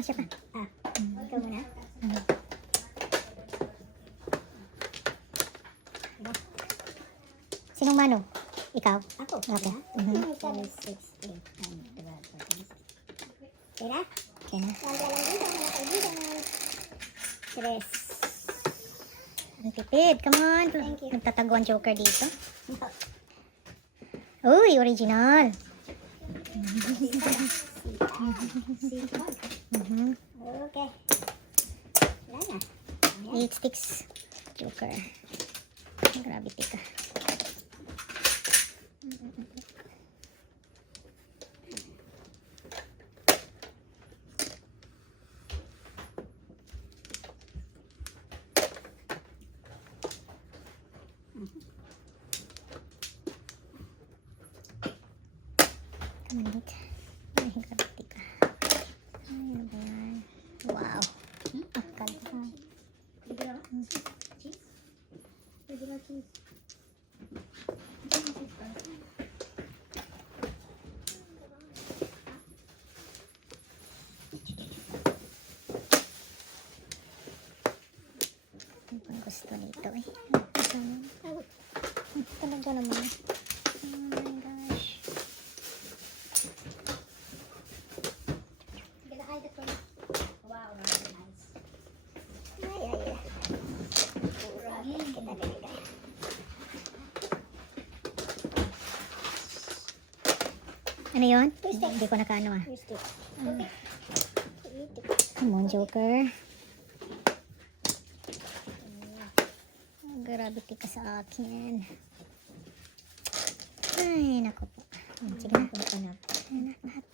Siya pa. Ikaw muna. Sinong manong? Ikaw? Ako. Okay. 7, 6, 8, 9, 12, 14, 15. Okay na? Okay na. Tres. Ang tipid. Come on. Thank you. Nagtatago ang joker dito. Uy, original. Okay. Wala na. 8 sticks. Joker. Gravity ka. Kamanit. Ay, gravity ka. Ano ba yan? Wow. Akal ka. Pwede na cheese? Pwede na cheese. Ano pang gusto nito eh? Talaga naman. Oh my gosh. Wow, really nice. Ay. Kita ganyan. Ano yun? Hindi ko nakaano ah. Come on, Joker. Gravity ka sa akin. Ay, naku po. Sige na. Lahat.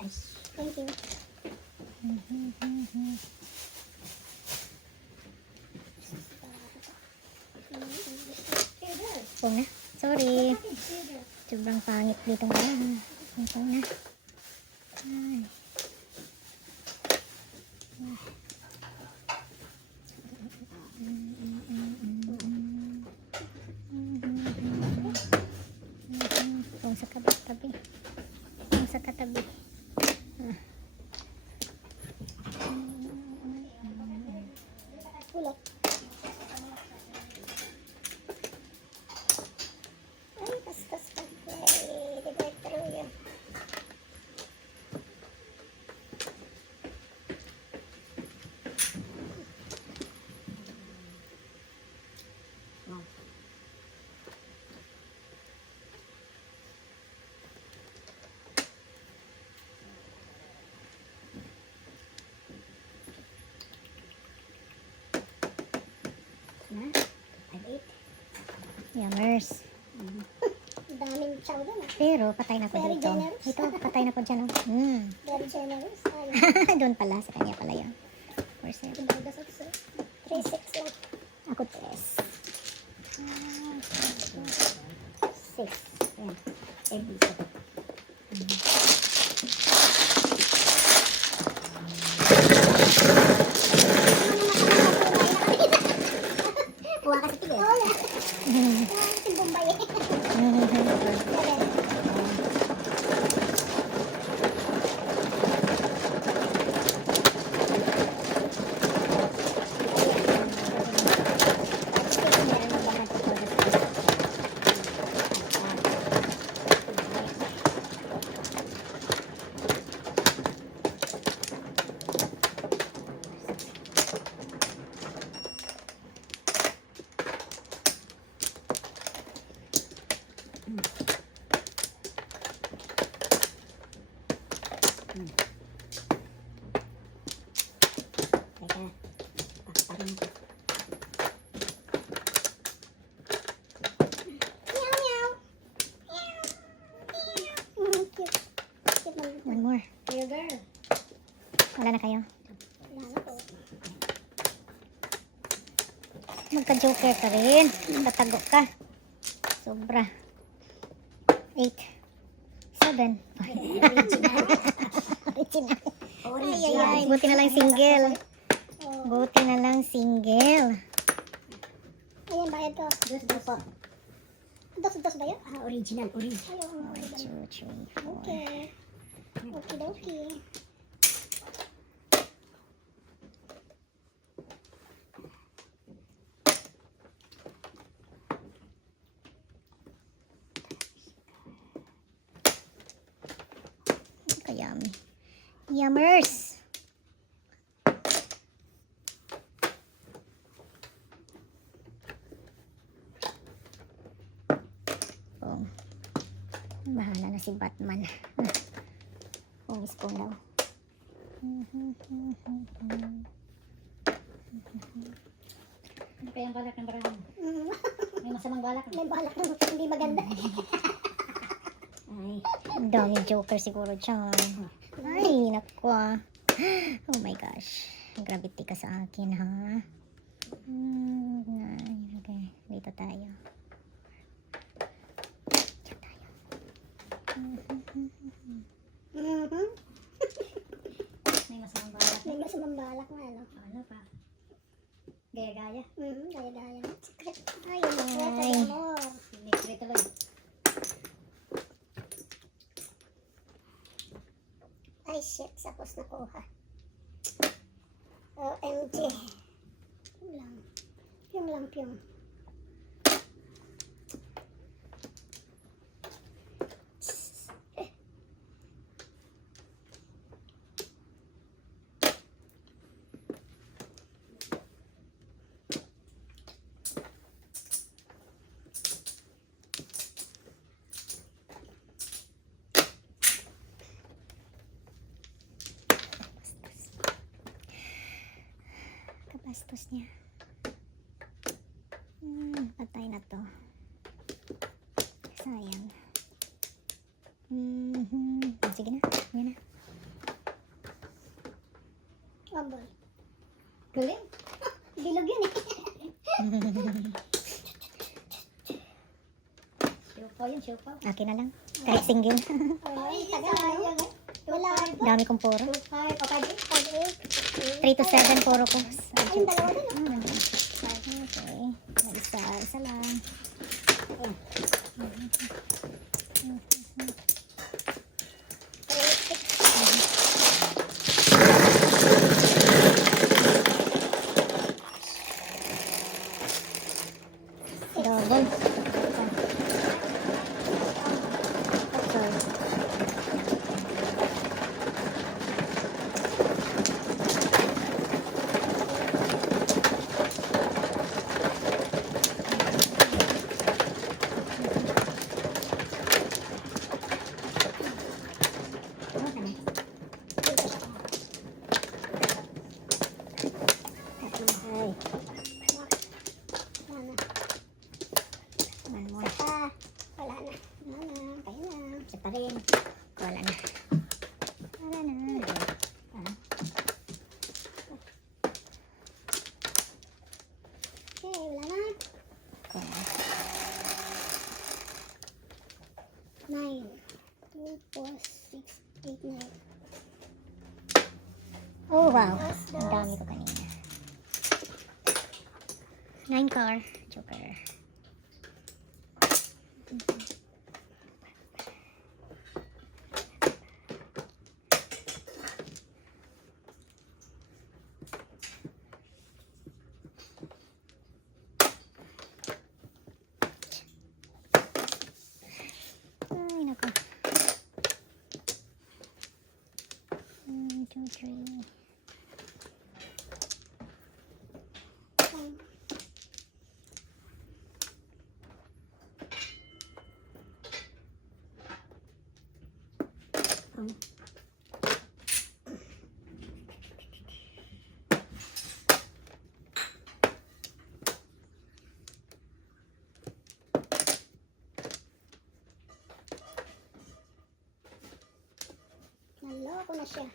Yes. Thank you. Pong na. Sorry. Sobrang pangit dito ngayon. Pong na. Ay. Pong sa katabi. Pong sa katabi. Ulit. Ay, pastas pa. Diretro yan. Na, alit. Yummers. Daming chow doon ah. Pero patay na po Very dito. generous. Ito, patay na po dyan. Oh. Very generous. Doon pala, sa kanya pala yun. 4-7. 3-6 lang. Ako 3. 6. Ayan. Every Kuha ka sa tigil. wala. Kasi Bombay eh. Wala na kayo? Wala na po. Magka-joker ka rin. Tatago ka. Sobra. 8, 7, 5. Original. Ay, ay, ay. Buti na lang single. Oh. Buti na lang single. Ayan, bayad ko. Dos po. Dos ba yun? Original. Ayun. 1, 2, 3, 4. Okay. Okie-dokie. Kayami. Yummers. Oh. Bahala na si Batman. Kung spoon daw. Ano kaya ang balak ng barang? May masamang balak. May balak na hindi maganda. Ay, Ang daming joker siguro dyan. Ay, naku ah. Oh my gosh. Gravity ka sa akin, ha? Okay, dito tayo. Diyan tayo. may masamang balak. May masamang balak na, ano? Ano pa? Gaya-gaya. Gaya-gaya. Secret. Ayun, secret. Ay. Ano? Sinikre tuloy. Ay, shit. Sapos nakuha. OMG. Pyong lang. Pyong lang, pyong. Kabastos niya. Patay na to. Sayang. Sige na. Yan na. Ambol. Galing. Bilog yun eh. Siupaw yun, siupaw. Akin na lang. Kahit single. Ay, tagal ano? Wala. Dami kong puro. 2, 5, o 5, 3 to 7 puro ko. Ayun, dalawa din. Okay. Isa lang. Double. Okay. Ay, Wala na. man mo. Wala na. Wala na. Kaya na. Isa pa rin. Wala na. Wala na. Okay, wala na. Okay. 9. 2, 4, 6, 8, 9. Oh, wow. Ang dami ko kanina. 9 car. Joker. Ay, naku. 1, 2, 3. Naloko na siya.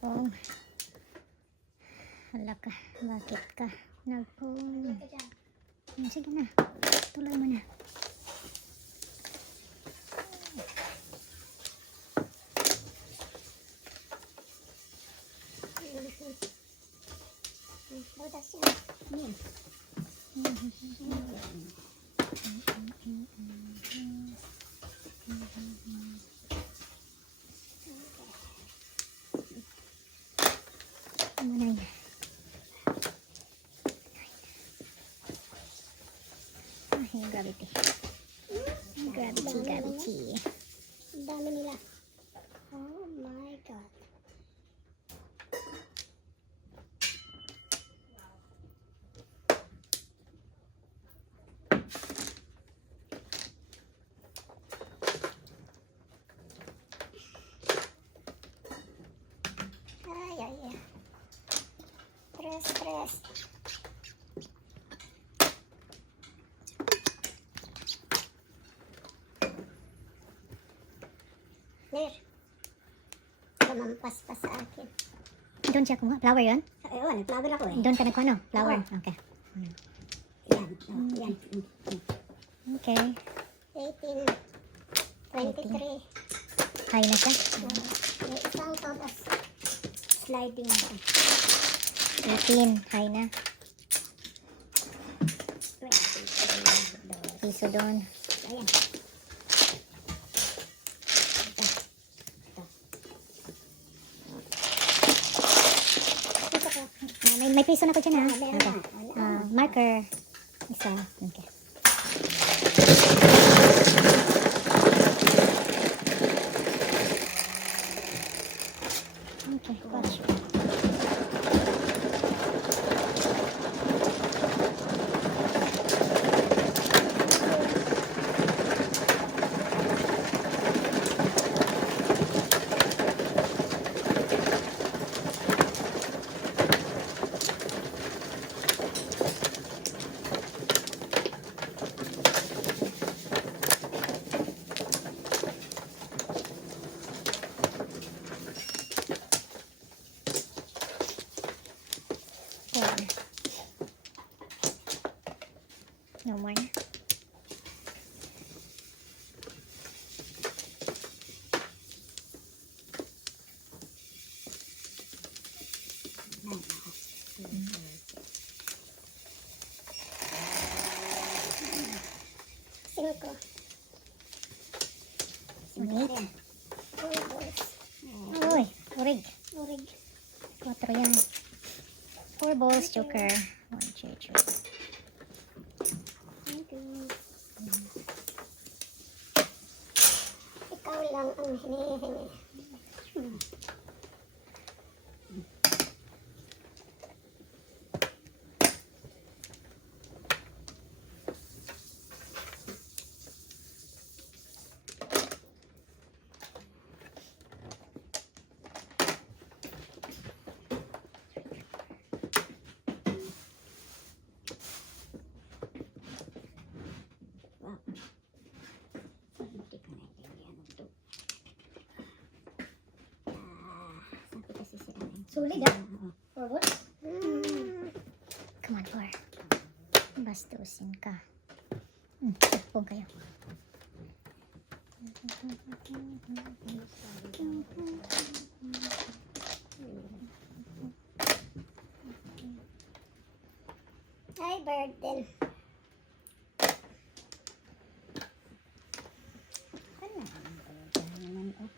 Pong. Hala ka, bakit ka? Nagpong. Sige na, tuloy mo na. Butas yan. Yan. Ano na yan? Ay, gravity. Gravity. Ang dami nila. Oh my God. Ay, ay, ay. Press. Ner. Lumampas pa sa akin. Doon siya kumuha. Flower yun? Ayun, nag-flower ako eh. Doon ka nagkuha, no? Flower. Oo. Okay. Yan, yan. Okay. 18, 23. High na siya. May isang todas. Sliding na. 18. High na. 23. Piso doon. Ayan. May piso na ko dyan, ha? Meron Okay. na. Marker. Isa. Okay. Okay, watch. Four. No more na. Cinco. Eight. Balls. Uy, urig. Urig. 4 yan. 4 balls, joker. 1, 2, 3. Thank you. Ikaw lang ang hinihingi. Hindi ko naintindihan ito. Sabi kasi sila na. Solid, ah. Oo. Forward. Come on, 4. Bastusin ka. Pong kayo. Hi, bird din. Ano?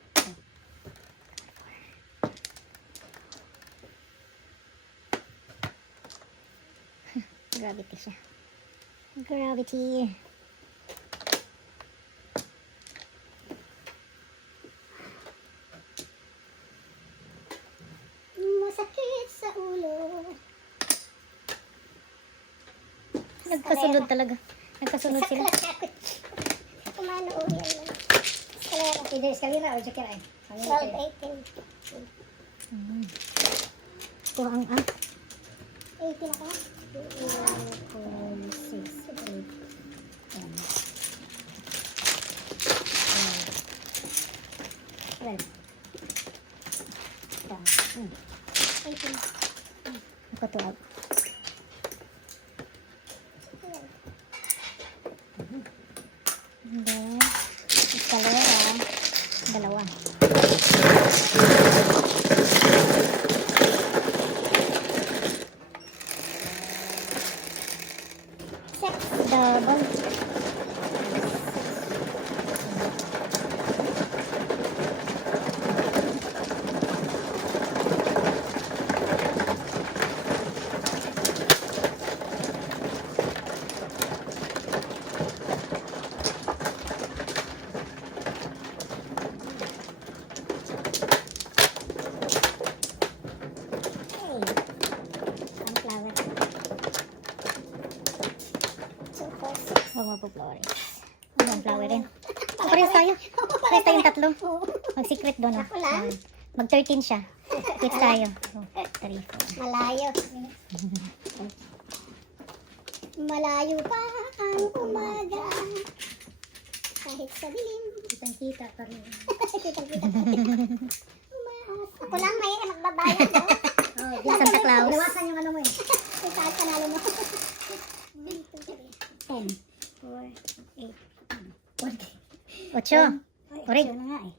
Gravity siya. Gravity. Masakit sa ulo. Nagkasunod talaga. Nagkasunod sila. Kumano o yan lang. Escalera. Either escalera or joker ay. 12, 18. Kuha ang 18 ako. 12. Ako 12. And then, escalera, dalawa. Six. Double. Sunflower. 2, 4, 6. Huwag mo po flowers. Huwag mo flower rin. Parehas tayo. Parehas tayong tatlo. Oo. Mag-secret doon. Ako lang. Mag-13 siya. Quits tayo. 3, 4. Malayo. Malayo pa ang umaga. Kahit sa dilim. Kitang-kita pa rin. Kitang-kita pa rin. Umaasa. Ako lang may magbabayad. No? Oh, Santa Claus. Iwasan yung ano mo eh. Kung saan panalo mo. 10. 4, 8. 8. Uri. Ito na nga eh.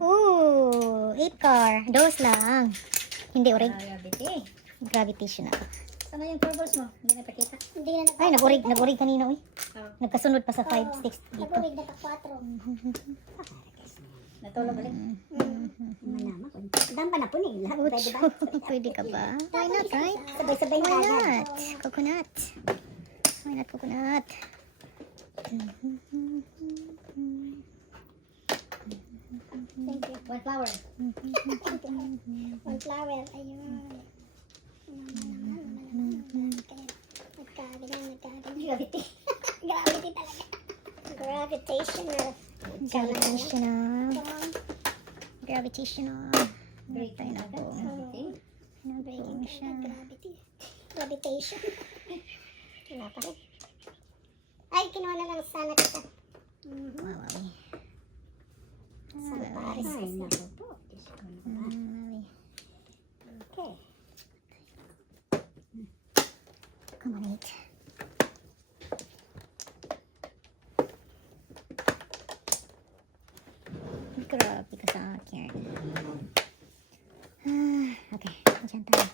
Ooh, 8 car. Dos lang. Hindi, uri. Gravity. Gravitational. Sana yung purples mo. Hindi na pakita. Hindi na Ay, nag-urig kanina, uy. Oh. Nagkasunod pa sa 5, 6 dito. Naburig na pa 4. Natulog ulit. Manama ko. Dam pa na po ni. Lahat pwede ba? Pwede ka ba? Why not, right? Sabay-sabay na Why agad. not? Coconut. Why not coconut? Thank you. One flower. One flower. Ayun. Nagkabilang. Gravity. Gravity talaga. Gravitational. Gravitational. Come on. Gravitational. Break Tayo na po. Okay. Nag-breaking siya. Gravity. Gravitation. Wala pa rin. Ay, kinuha na lang sana kita. Wawawi. Sana Paris. Ay, naku po. Wawawi. Okay. Come on, 8. Grabe ka sa akin. Okay, dyan tayo.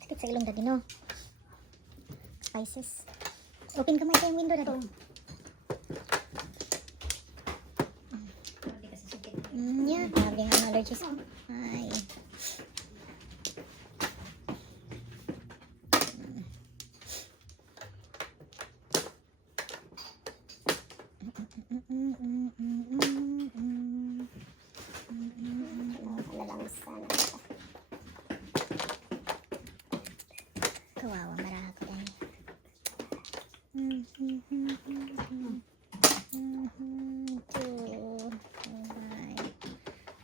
Sakit sa ilong dati, no? Spices. Open kamay sa yung window na to. Hindi kasi sikit. Yeah, grabe ang allergies. Ay. Kinuha na lang sana kita. Kawawa, marako dahil.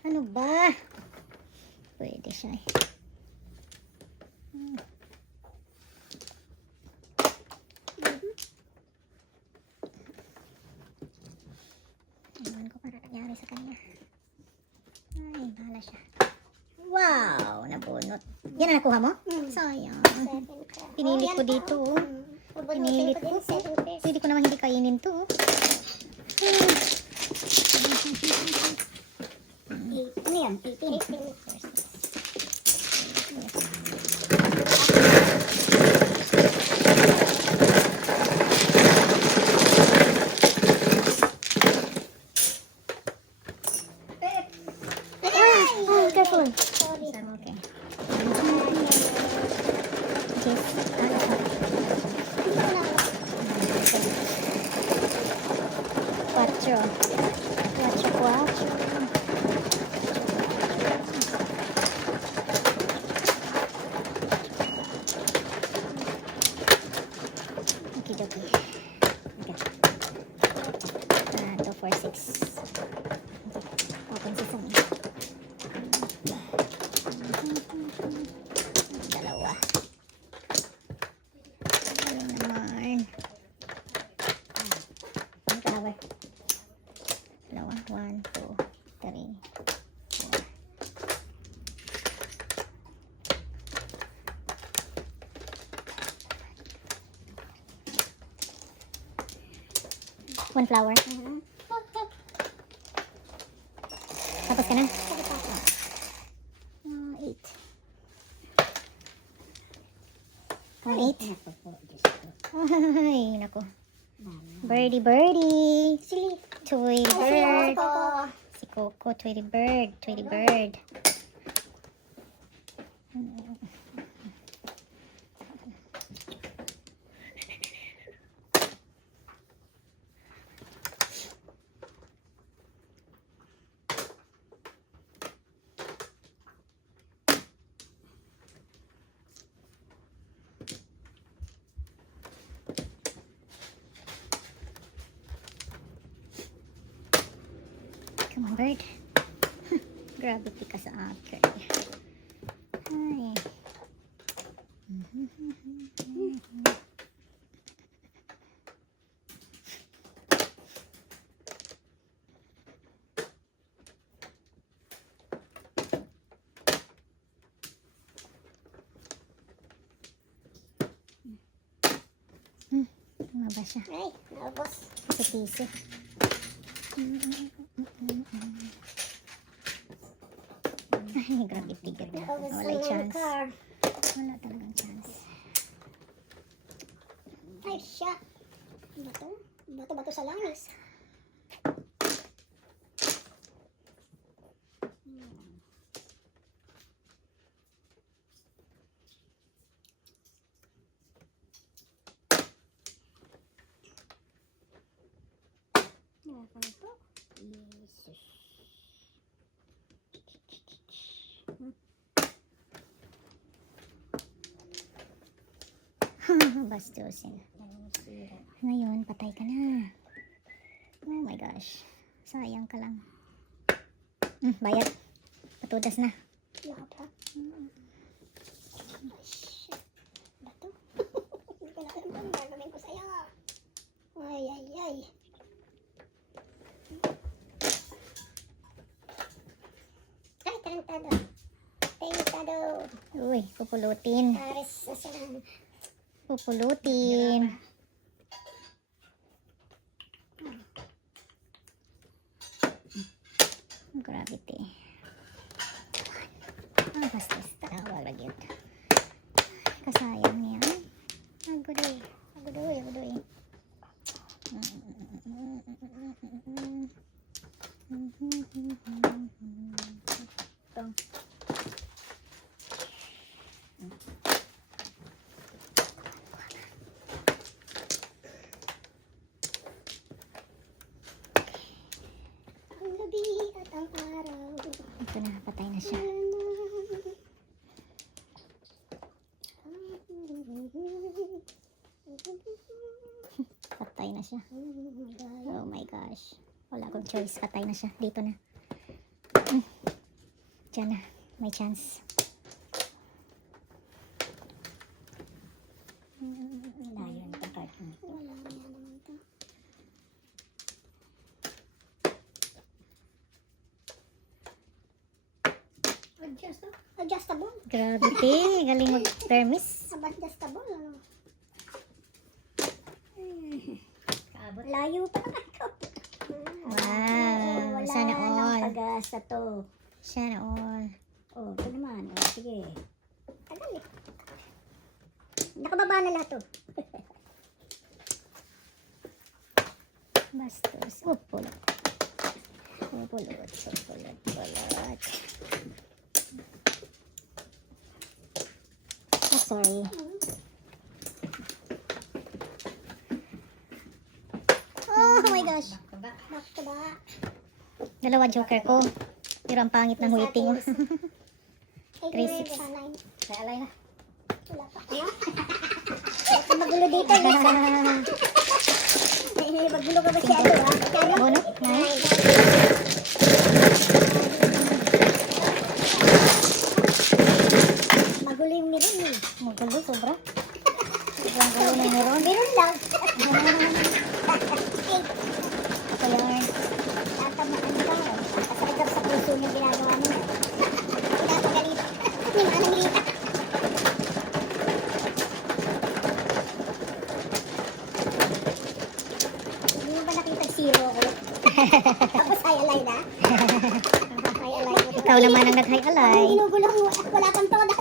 Ano ba? Pwede siya eh. Ewan ko para nangyari sa kanya. Ay, bahala siya. Wow! Nabunot. Yan ang nakuha mo? Sayang. 7 ka. Pinilit Oh, ko yan dito. pa, Oh. Bubunutin Pinilit ko din ko. 7 pesos. Pwede ko naman hindi kainin to. Oh. Ano yan? 18. Oh, careful. Sorry. Okay. Yes. Quattro. Quattro, quattro. Okidoki. Okay. 2, 4, 6. Open sesame. Dalawa. Galing naman. Ano ka na ba? Dalawa. 1, 2. One flower. Tapos ka na? Sabi pa ako. 8. 1, 8. Ay, nako. Birdie, birdie. Sili. Tweety bird. Si Coco, Tweety bird. Tweety bird. Come on, bird. Gravity ka sa akin. Ay. Tama ba siya? Ay, naubos. Piso-piso. Ay, gravity girl. Naubos Wala ang chance. car. Wala talagang chance. Ay, siya. Bato. Bato-bato sa langis. Nakakanta. Jesus. Bastusin. Ngayon, patay ka na. Oh my gosh. Sayang ka lang. Bayad. Patudas na. Wala pa. Ay, shit. Bato. Hindi ko na alam kung gagawin ko sa'yo. Ay, ay, ay. Ay, tarantado. Tarantado. Uy, pupulutin. Aris na sila. Pupulutin. Gravity. Bastos. Tawag lagi yun. Kasayang niya. Agudoy. Agudoy. Agudoy. Ito. Ang gabi at ang araw. Ito na. Patay na siya. Patay na siya. Oh my gosh. Wala akong choice. Patay na siya. Dito na. Diyan na. May chance. Layo ang takat mo. Wala na naman to. Adjustable. Gravity. Galing mag-permis. Adjustable. Ano? Kaabot. Layo pa naman ko. Wow. Wala Sana nang all. pag-asa to. Sana all. Oh, ito naman. Oh, sige. Tagal eh. Nakababa na lahat to. Bastos. Pulot. Pulot. Pulot. Oh, sorry. Oh my gosh. Kaba. Back to back. Dalawa joker ko. Pero ang pangit ng waiting. 3-6. Sa alay na. Wala pa. Ano? Wala ka magulo dito. Lisa. Magulo ka masyado ha? Masyado? Bono? Nine? Magulo yung meron eh. Magulo, sobra. Sobrang gulo ng meron. Meron lang. Ito yan. Tatamaan ka. Kasagap sa puso yung ginagawa mo. Pinapagalit. Yung anong lita. Hindi mo ba nakita Tapos hi-alay na. Hi-alay mo. Ikaw naman ang nag-hi-alay. Ginugulo mo. Wala pang todas.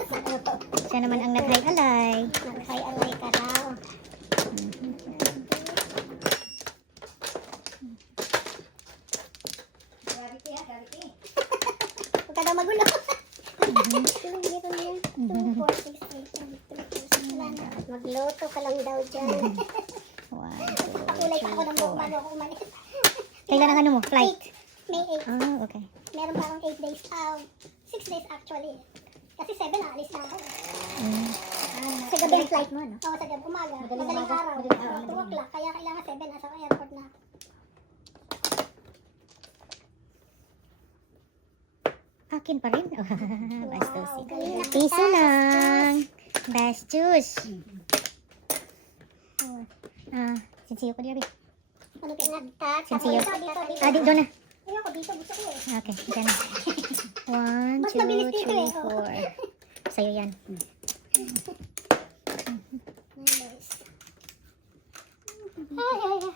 Siya naman ang nag-hi-alay. Nag-hi-alay ka daw. Gravity ha, gravity. Huwag ka daw magulo. Dito na yan. 2, 4, 6, 8, 7, 8, 2, 4, 6. Wala na. Magluto ka lang daw dyan. 1, 2, Kulay pa ako ng buhok bago ako umalis. Kailan ang ano mo? Flight? May 8. Ah, okay. Meron pa akong 8 days. 6 days actually. Kasi 7 alis na ako. Sa gabi ang flight mo, no? Oo, sa gabi. Umaga. Madaling Madaling umaga. araw. Madaling araw. 2 o'clock. Kaya kailangan 7 nasa airport na. Akin pa rin. Bastos. Wow, galing na kita. Piso lang. Bastos. Sinsiyo ko diya, Bi. Ano ka nagtat? Sinsiyo. Dito. Ah, di doon na. Ayoko dito. Gusto ko eh. Okay, dyan na. 1, Mas 2, mabilis dito 3, eh, oh. 4. Sa'yo yan. Nice. Ay, ay, ay.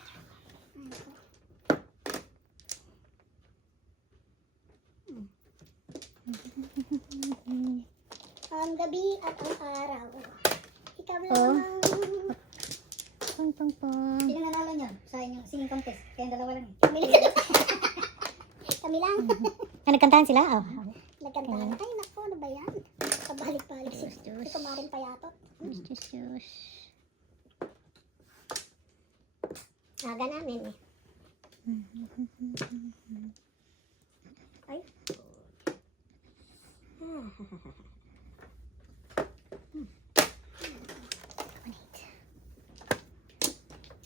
Ang gabi at ang araw. Ikaw lang Oh. ang... Pong, pong, pong. Sino nanalo niyan sa inyong singing contest? Kaya dalawa lang eh. Kami lang. Nagkantahan sila? Oh. Nagkantahan. Ay, naku, ano ba yan? Pabalik-balik si Diyos. kumarin payatot. Diyos. Aga namin eh. Ay.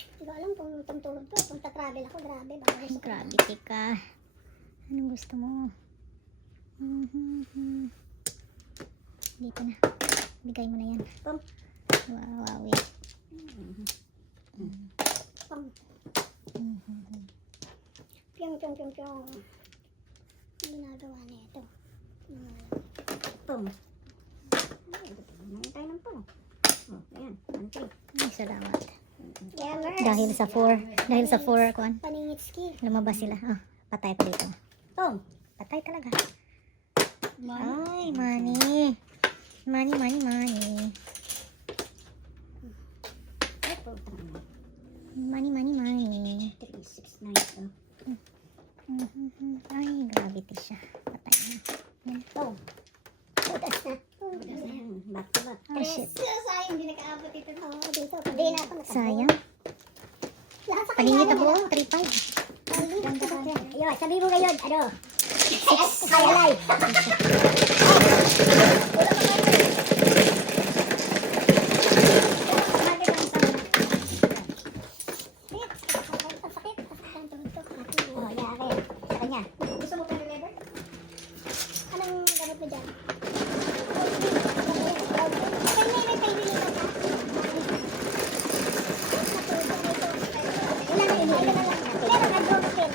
Hindi ko alam kung tungtulog to. Kung tatravel ako, grabe. Baka Ay, gusto ko. grabe ka. Anong gusto mo? Dito na. Bigay mo na yan. Pum. Wow. Pum. Pyong. Ang ginagawa niya ito. Pum. Nangyay tayo ng pum. Oh, ayan. 1, 3. Ay, salamat. Gamers. Dahil sa 4, kuan, Paningitski. lumabas sila. Ah, patay pa dito. Pum. Patay talaga. Ay, money. Money. Ay, putang ina. Money. 3, 6, 9. Ay, gravity siya. Patay na. Pum. Putas na. Ayan. Back to back. Oh, shit. Sayang, hindi nakaabot ito. Oo, dito. Hindi na ako nakabot. Sayang. Lahat sa Paningit kanya ako. nila. 3-5. Ayun, sabi mo ngayon, ano? Hayalay. Ang sakit. Ang tuhod ko. Oh, yari. Sa kanya. Gusto mo pa deliver? Anong gamot mo dyan? May paililipat ka? Wala na yun. Meron ibuprofen.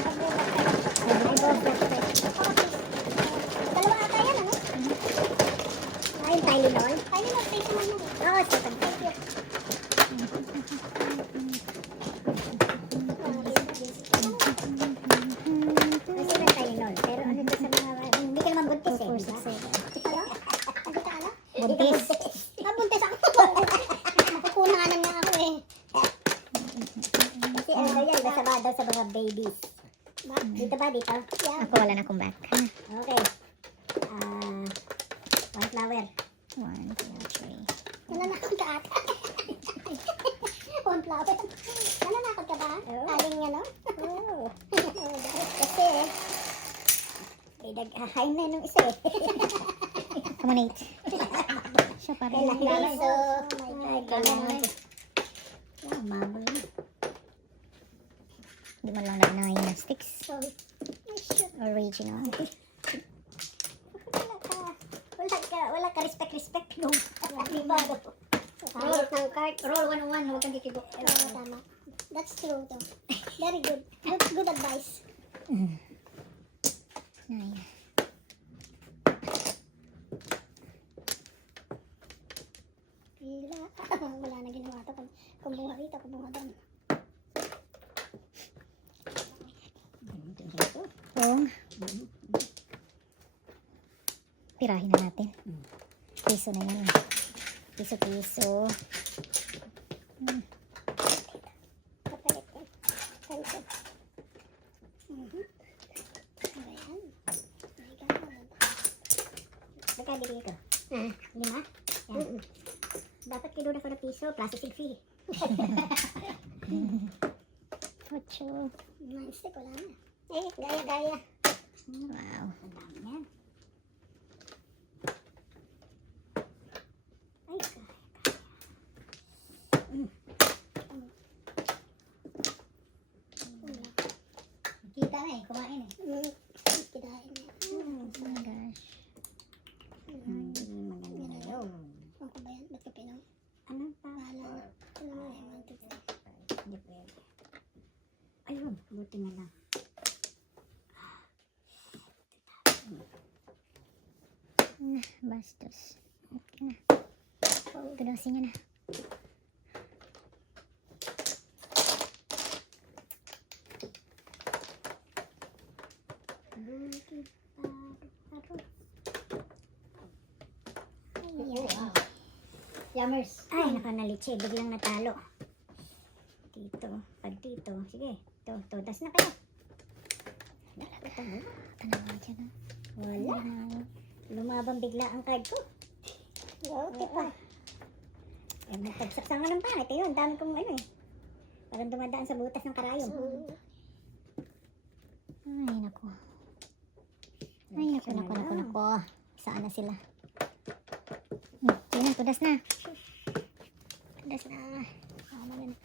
Dalawa ata yan, ano? Ay, Tylenol. Tylenol, take naman mo. Oo, sa kanya. Thank you. Kasi may Tylenol. Pero ano to sa mga, hindi ka naman buntis eh. 4, Diba? 6, 7. Ano? Hindi ka alam? Buntis. Buntis ako. Makukunanan nga ako eh. Kasi ano daw yan, masama daw sa mga babies. Ba? Dito ba, dito? Yeah. Ako wala na akong back. Okay. One flower. 1, 2, 3. Nananakot ka ata. On flower. Nananakot ka ba? Oo. Aling nga, no? Oh. Kasi, May nag-high na nung isa eh. Come on, 8. Siya pa rin. Kailangan so, ito. oh my Ay, God. kailangan ito. Ah, mabul na. Hindi man lang nagnahin na sticks. Sorry. Ay, shit. Original. Wala ka respect no. Di ba? Kahit ng cart. Roll 101, huwag kang kikibo. Oo, tama. That's true to. Very good. Good advice. 9. Pila. Wala na ginawa to. Kung buha rito, kung buha doon. itong pirahin na natin. Piso na yan. Piso-piso. Kapalitin. Kanto. Ayan. Magkano dito? 5? Yan. Dapat kinuha ko na piso, processing fee. 8. Mindset, wala na. Gaya-gaya. Wow. Ang dami yan. Ay, gaya-gaya. Kita na eh, kumain eh. Kidahin na. Oh my gosh. Maganda yun. Ako ba yan? Ba't ka pinang? Ano? Bahala na. Ano mo eh, 1, 2, 3. Hindi pwede. Ayun, buti na lang. Bastos. Okay na. Tunasin nyo na. Ayan. Yummers. Ay, nakanalitse. Biglang natalo. Dito. Pag dito. Sige. Ito. Das na kayo. Tanawa dyan na. Wala. Lumabang bigla ang card ko. Gauti pa. Eh, magtagsak sa nga ng pangit. Ayun, dami kong ano eh. Parang dumadaan sa butas ng karayom. Ay, naku. Ay, naku. Saan na sila? Yun, tudas na. Tudas na. Tama na.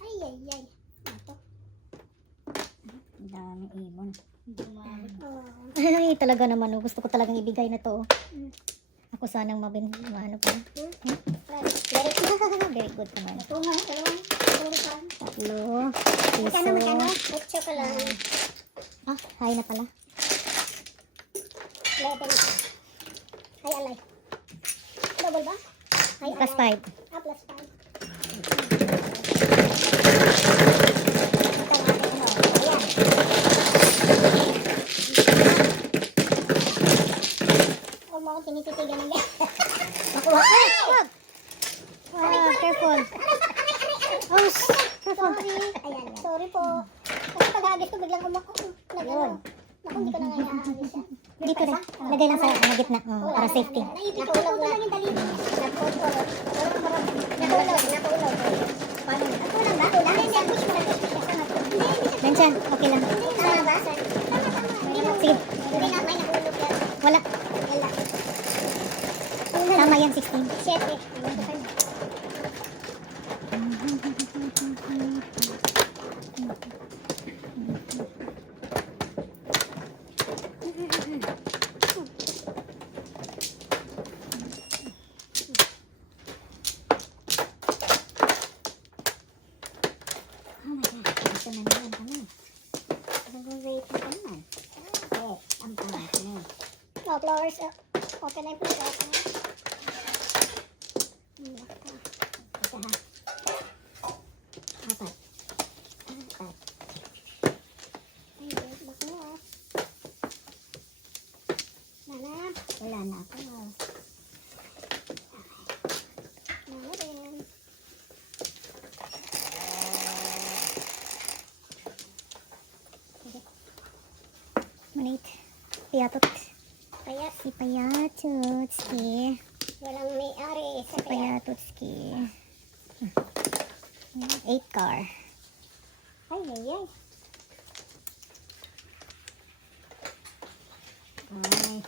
Ay. Ito. Ang dami ibon. Dumami. Oh. Ay, talaga naman. Gusto ko talagang ibigay na to. Ako sanang ano pa. Very good naman. Ito nga. Dalawang. 3 Magkano? piso. 8 ka lang. Ah, hay na pala. 11. Ay, alay. Double ba? Ay, Plus alay. 5. Plus 5. Huwag mo akong tinititigan ng yan. Makuha ko. Wag. Careful. Oh, careful. Ayan. Sorry po. Kasi pag-agis ko biglang umako. Yun. Naku, hindi ko na nga iaagis yan. Dito rin. Lagay lang sa gitna. Para safety. Natulog lang yung daliri. Natulog. Natulog. Paano yun? Natulog ba? Hindi, push mo na. Nandyan. Okay lang. Tama ba? Tama. Sige. Hindi na, may nahulog yan. Wala. Wala. Tama yan, 16. 7. Oh my God. Ito na naman kami. Nag-wait na naman. Eh, ang pangat na. No, flowers. Open na yung flowers. Ito ha. 4. 4. Ay, bako mo ah. Nana. Wala na ako. Nana rin. Manit. Piyatot. Kaya, Si Payatotski. walang may-ari sa Si kaya. Payatotski. 8 car. Ay. Ay.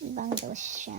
Ibang dos siya.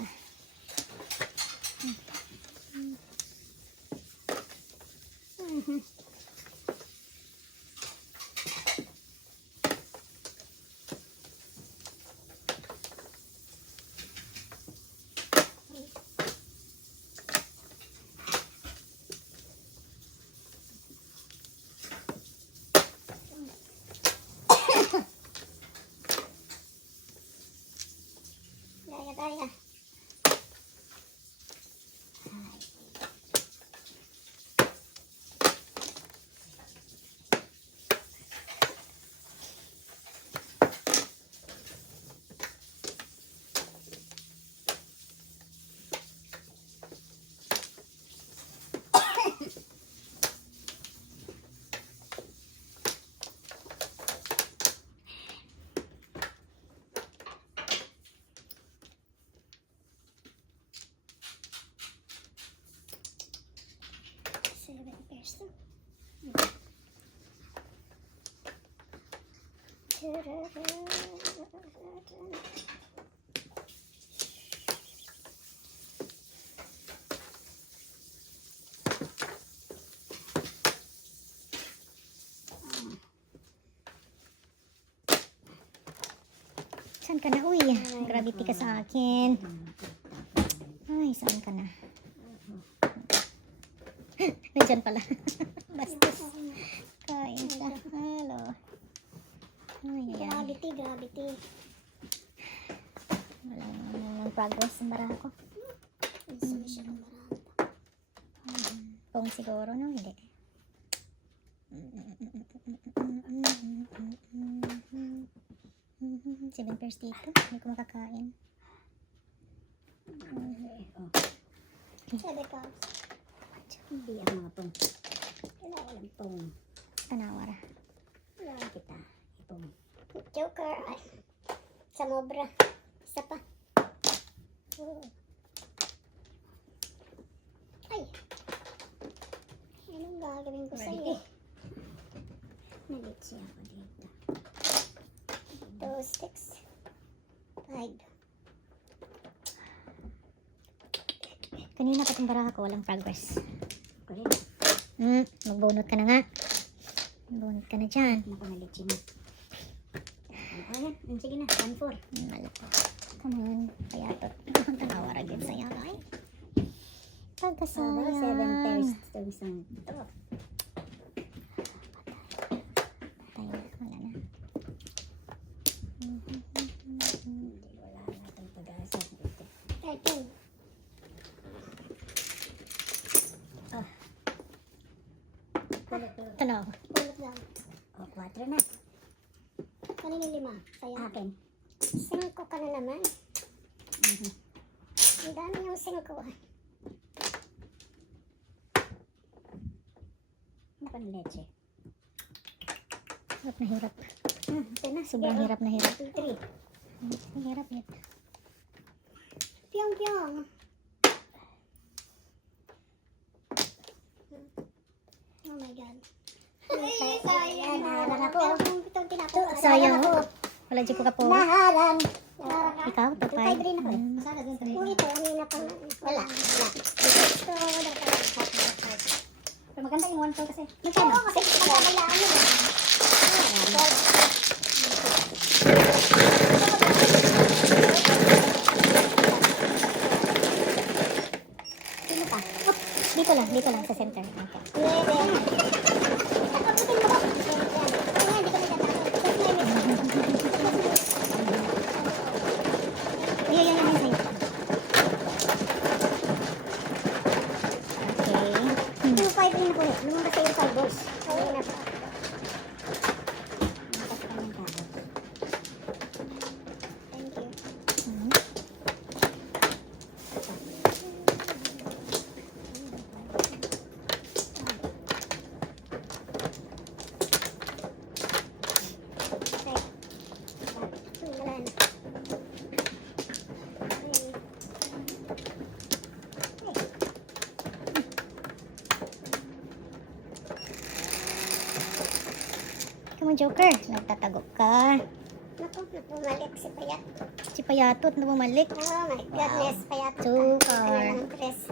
Saan ka na? Uy, gravity ka sa akin. Ay, saan ka na? Nandiyan pala. Bastos. Kain siya. Hello. Ay, ay, ay. Gravity, gravity. Walang progress ang bara ko. Kung siguro, no? Hindi. Seven pairs dito. Hindi ko makakain. Sabi ka. Hindi ang mga pong. Wala walang pong. Tanawara. Wala kita. Pong. Joker. Ay. Sa mobra. Isa pa. Ay. Anong gagawin ko sa'yo? Nalitsi ako dito. 2 sticks. 5. Kanina pa itong baraha ko, walang progress. Ako rin. Magbunot ka na nga. Magbunot ka na dyan. Ano ko nalitsi mo? Ayan. Sige na. 1-4. Come on. Payatot. Tanawara din sa'yo, ay. Pagkasayang. 7 pairs. Isang ito. Patay na. Wala na. Wala na itong pag-asa. Ito. 13. Tanaw. Ulit lang. O, 4 na. Kanina 5. Sa'yo. Akin. 5 ka na naman. Mhm. Ang dami yung 5. Ano pa ng leche? Hirap na hirap. Ito na. Sobrang hirap na hirap. 2-3. Hirap yun. Pyong pyong. Oh my God. Ay, sayang. Naharang ako. Itong tinapos. Sayang. Wala dyan ko ka po. Naharang. Ikaw, tapay. 2-5 rin ako. Masaka dun sa Kung ito, kanina pa na. Wala. Ito, Pero maganda yung 1-4 kasi. Oo, kasi pagkakalaan mo. Sino pa? Dito lang sa center. Okay. Pwede. Taputin mo. Kaya hindi ko nagtatapos. Yan sa'yo. Okay. 2-5 rin ako. Lumabas sa'yo 5 balls. Oo na pa. Thank you. Wala na. Come on, Joker. Nagtatago ka. Malik si Payat. Si Payatot na bumalik. Oh my goodness, Payat. Joker. Ano lang, Chris.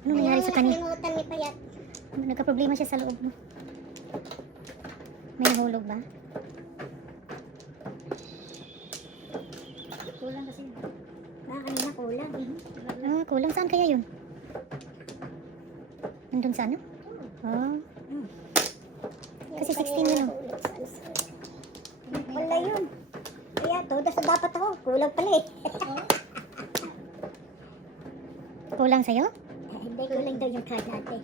Ano nangyari sa kanya? Nakalimutan ni Payat. Nagka-problema siya sa loob. No? May nahulog ba? Kulang kasi. Kanina kulang. Kulang. Saan kaya yun? Nandun sa ano? Oh. Kasi 16 yun. Wala yun. Kaya, todas na dapat ako. Kulang pala eh. Kulang sa'yo? Hindi kulang daw yung card natin.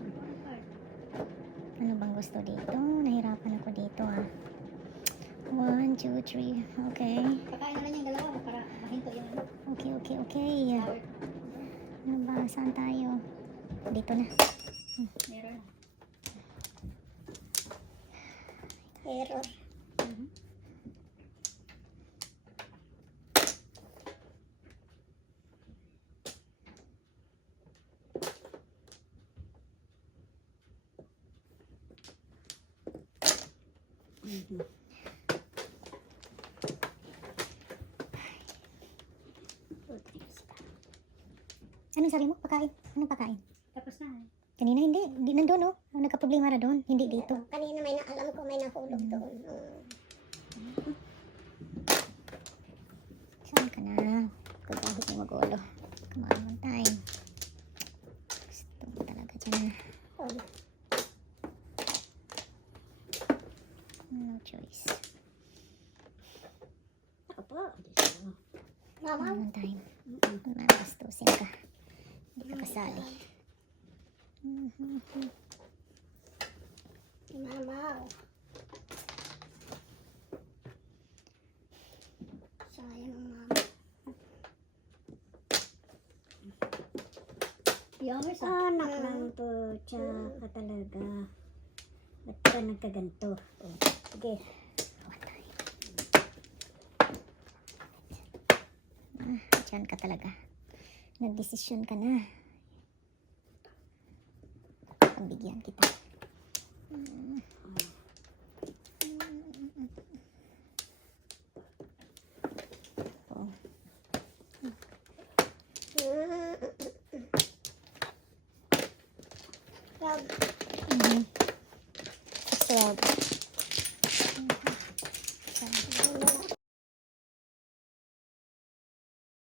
Ano bang gusto dito? Nahirapan ako dito ah. 1, 2, 3. Okay. Kakain na lang yung dalawa para mahinto yung ano. Okay. Ano ba? Saan tayo? Dito na. Meron. Error. Mhm. Anong sabi mo? Pakain? Anong pakain? Tapos na. Kanina hindi. Hindi nandun, oh. Nagka-problema na doon. Hindi dito. Kanina may alam ko may nahulog doon. Saan ka na? Kagahit mo magulo. Come on, one time. Gusto mo talaga dyan. Oh, No choice. Ako po. mama. One time. Mamastusin ka. Hindi ka kasali. Mama. Sayang mama. Yummy sa anak lang to. Tsaka talaga. Ba't ka nagkaganto? Oh, sige. One time. Dyan ka talaga. Nagdesisyon ka na. Pagbigyan kita. Oh. Rob, Subscribe.